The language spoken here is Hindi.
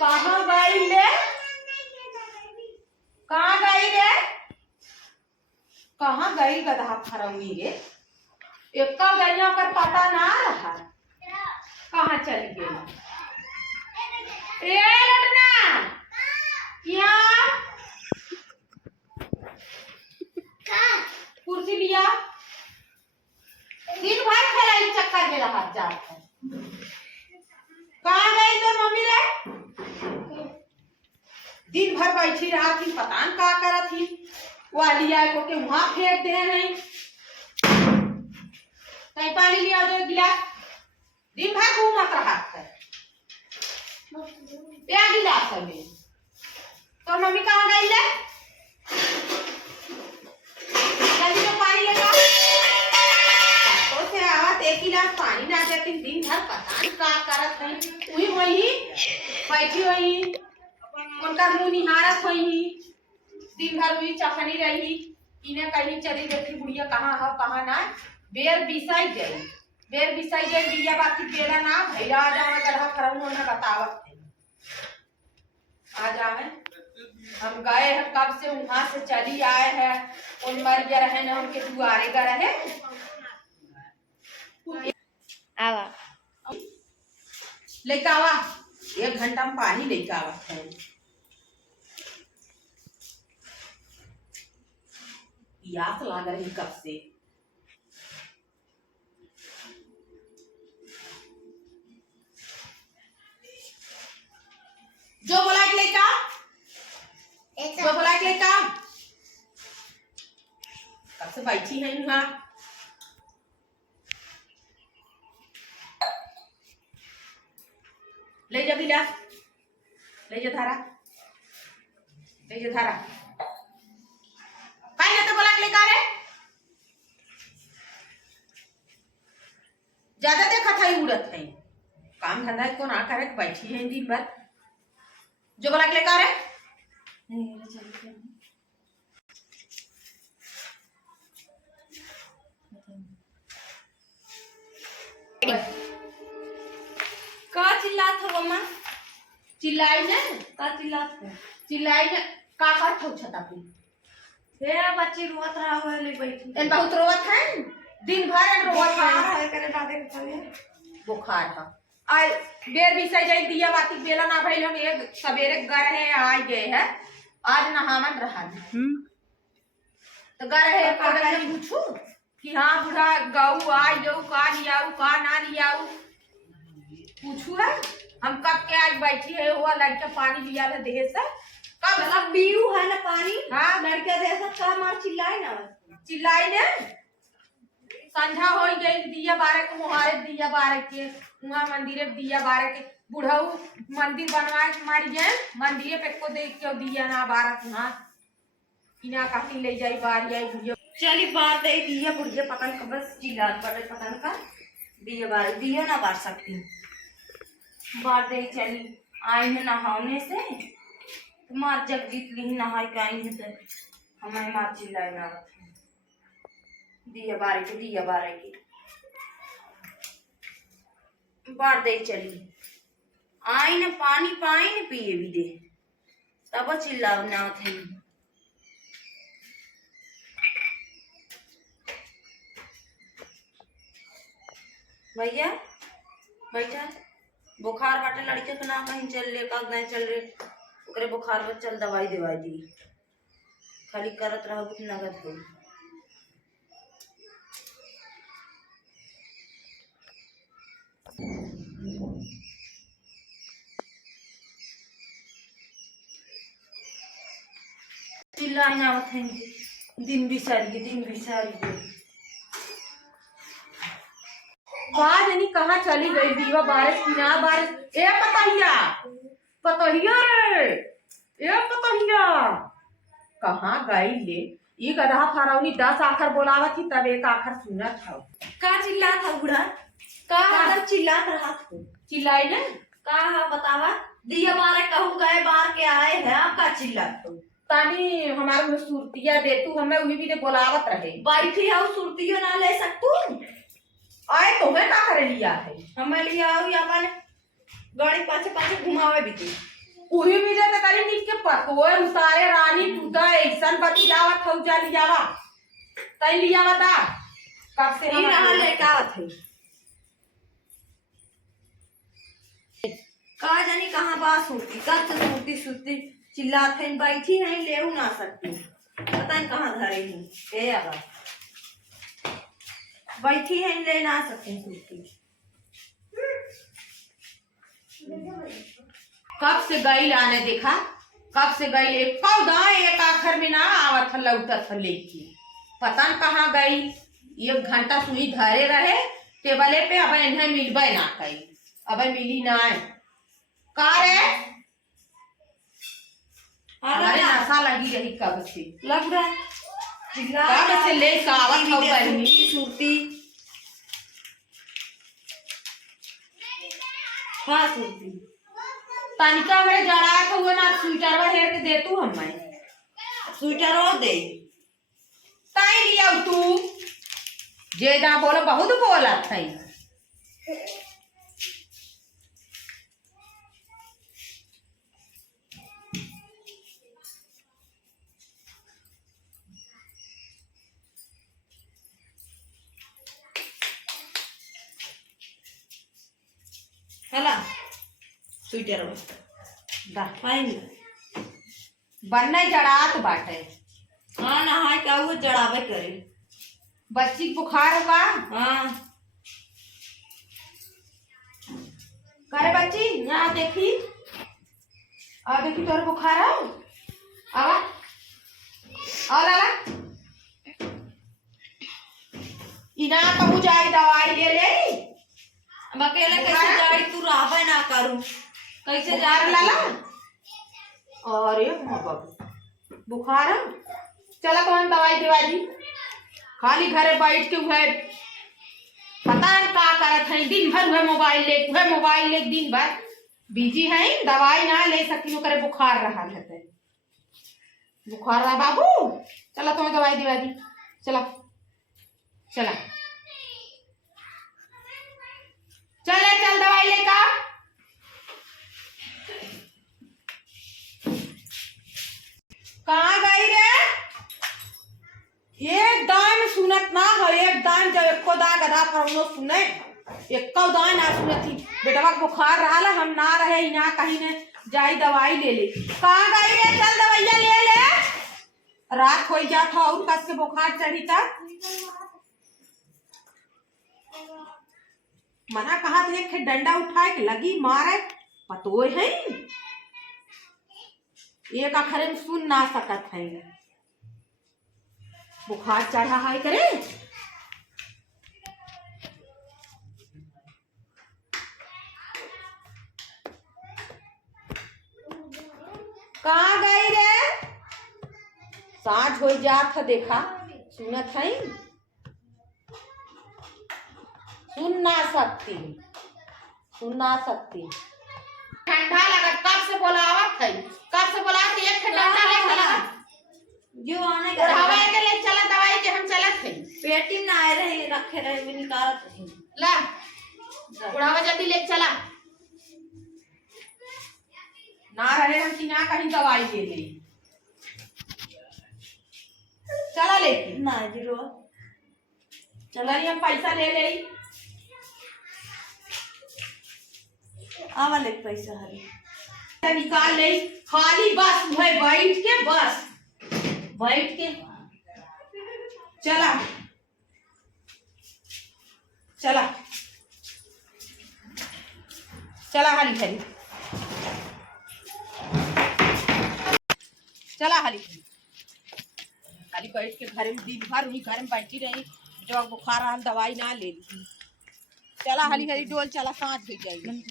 कहाँ गई ले? कहाँ गई रे? कहाँ गई गधा खरौनी रे? एक गैया कर पता ना रहा, कहाँ चली गई? ए लटना क्या कुर्सी लिया, दिन भर खेलाई चक्कर में रहा जाता। कहाँ गई तो मम्मी रे? दिन भर बैठी रहा थी, पता न का करा थी। वाली आए को के वहां फेंक दे हैं। कहीं पानी लिया दो गिलास, दिन भर घूमत रहा है। क्या गिलास है में? तो मम्मी कहाँ गई ले? जल्दी तो पानी लेकर तो से आवत एक गिलास पानी ना देती, दिन भर पता न का करत है। वही बैठी हुई, उनका मुंह निहारत हुई, दिन भर वही चखनी रही। इन्हें कहीं चली देखी बुढ़िया कहाँ है कहाँ ना। बेर बिसाई गई बिया बाकी बेरा ना भैया आ जाओ गधा खरौन उन्हें बतावत है। आ जावे हम गए हैं कब से, वहां से चली आए हैं। उन मर गया रहे ना, उनके दुआरे का रहे आवा लेके आवा। 1 घंटा में पानी लेके आवा है। याद लग रही कब से। जो बोला कि लेका, जो बोला कि लेका, कब से बैठी है वहां। ले जा गिलास, ले जा धारा, ले जा धारा। काई तो बोला कि लेका रे? ज्यादा देखा था उड़त है, काम धंधा को ना करे बैठी है दिन भर। जो बोला कि लेका रे? का चिल्लात हो मम्मा? चिल्लाई ने का चिल्लात हो? चिल्लाई ने का कर थौ छता पे। हे बच्ची रोत रहा है ले बैठी। एन बहुत रोवत है, दिन भर एन रोवत बुखार है। है करे दादे के चले बुखार है। आ बेर बिसाई जाई दिया बाती बेला ना भइल। हम एक सवेरे घर है आ गए है, आज नहावन रहा तो घर है पकड़ के पूछू कि हाँ बुढ़ा गऊ आई जाऊ का लियाऊ का ना लियाऊ पूछू है। हम कब के आज बैठी है, हुआ लड़का पानी लिया था देह से कब मतलब बीरू है ना पानी। हाँ लड़के जैसा का मार चिल्लाए ना, चिल्लाई ने। संझा हो गई दिया बारे के मुहारे दिया बारे के वहाँ मंदिर दिया बारे के बुढ़ऊ मंदिर बनवाए मारी जाए मंदिर पे को देख के दिया ना बारह वहाँ इना कहीं ले जाई बारी आई बुढ़िया चली बार दे दिया बुढ़िया पतन का बस चिल्लात पड़े पतन का दिया बार दिया ना बार सकती बार दे चली आई है नहाने से मार जग जीत ली नहाई का आई है तो हमें मार चिल्लाए ना दिया बारे की बार दे चली आई न पानी पाई न पिए भी दे तब चिल्लाओ ना थे भैया बैठा बुखार बाटे लड़के के ना कहीं चल ले का नहीं चल रे ओकरे बुखार पर चल दवाई देवाई दी खाली करत रहो कुछ नगद हो चिल्लाई ना थे दिन बिसारी बाज नहीं कहाँ चली गई दीवा बारिश की ना बारिश। ए पतहिया पतहिया रे ए पतहिया कहाँ गई ले। ये गधा फरौनी 10 आखर बोलावा थी तब एक आखर सुना था। का चिल्ला था बुढ़ा का मतलब चिल्लात रहा था चिल्लाई ने का है बतावा दिया बारे कहूँ गए बार के आए हैं आपका चिल्लात तो तानी हमारे में सुरतिया दे तू हमें उन्हीं भी दे बोलावत रहे बैठी है सुरतियो ना ले सकतू आए तो मैं का करे लिया है हमें लिया आओ या अपन गाड़ी पाछे पाछे घुमावे भी थी उही भी जे तरी निक के पतोए उतारे रानी टूटा ऐसन बती जावत हौ जा लियावा तई लियावा दा कब से ई रहा लेका थे का जानी कहाँ बात होती कब से सूती सूती चिल्लात है बैठी है ले ना सकती पता नहीं कहाँ धरे ही ए अब बैठी है ले ना सकती सूती कब से गई आने देखा कब से गई एक पौधा एक आखिर में ना आवत लौटत लेके पता न कहाँ गई 1 घंटा सुई धरे रहे टेबले पे अब इन्हें मिलबे ना कई अब मिली ना का रे अरे नशा लगी रही कब से लग रहा कब से ले कावत हो गई सूती हाँ सूती तनिका मेरे जड़ा तो वो ना स्वेटर हेर के दे तू हमें स्वेटर और दे ताई लिया तू जे ना बोलो बहुत बोला था हला स्वेटर दा फाइन बनने जड़ात बाटे हाँ नहाय का वो जड़ावे करे बच्ची बुखार होगा हाँ करे बच्ची यहाँ देखी आ देखी तोर बुखार है आवा आ लाला इना कहूँ जाई दवाई ले ले अब अकेले कैसे जाई तू रावे ना करूं कैसे जा बुखार लाला अरे माँ बाबू बुखार है चला तो हम दवाई दिवा दी खाली घरे बैठ के हुए पता नहीं का करत है दिन भर हुए मोबाइल ले दिन भर बिजी है दवाई ना ले सकती हूँ करे बुखार रहा है बुखार रहा बाबू चला तुम्हें दवाई दिवा दी चला चला चल दवाई लेका कहाँ गई रे एक दान सुनत ना हो एक दान जब एको दा गधा फरनो सुने एको दान ना सुनती बेटवा बुखार रहा हम ना रहे ना कहीं ने जाई दवाई ले ले कहाँ गई रे चल दवाइया ले ले रात हो जात हो और कस के बुखार चढ़ी तक मना कहा थे एक डंडा उठाए के लगी मारे पतोय है एक अखरे में सुन ना सकत है बुखार चढ़ा है करे कहाँ गई रे साँझ हो जात है देखा सुनत है सुन ना सकती ठंडा लगा कब से बोलावत है कब से बोला कि एक ठंडा ले चला जो आने और हवा के ले चला दवाई के हम चलत है पेटी में आए रहे रखे रहे भी निकारत रहे ला बुढ़ावा जल्दी ले चला ना रहे हम कि ना कहीं दवाई ले ले चला लेके ना जीरो चला हम पैसा ले ले आवा ले पैसा हरी निकाल ले खाली बस है बैठ के चला चला चला हाली हाली चला हाली खाली बैठ के घर में दिन भर उन्हीं घर में बैठी रही जब बुखार रहा दवाई ना ले ली चला हाली हाली डोल चला सांझ हो जाएगी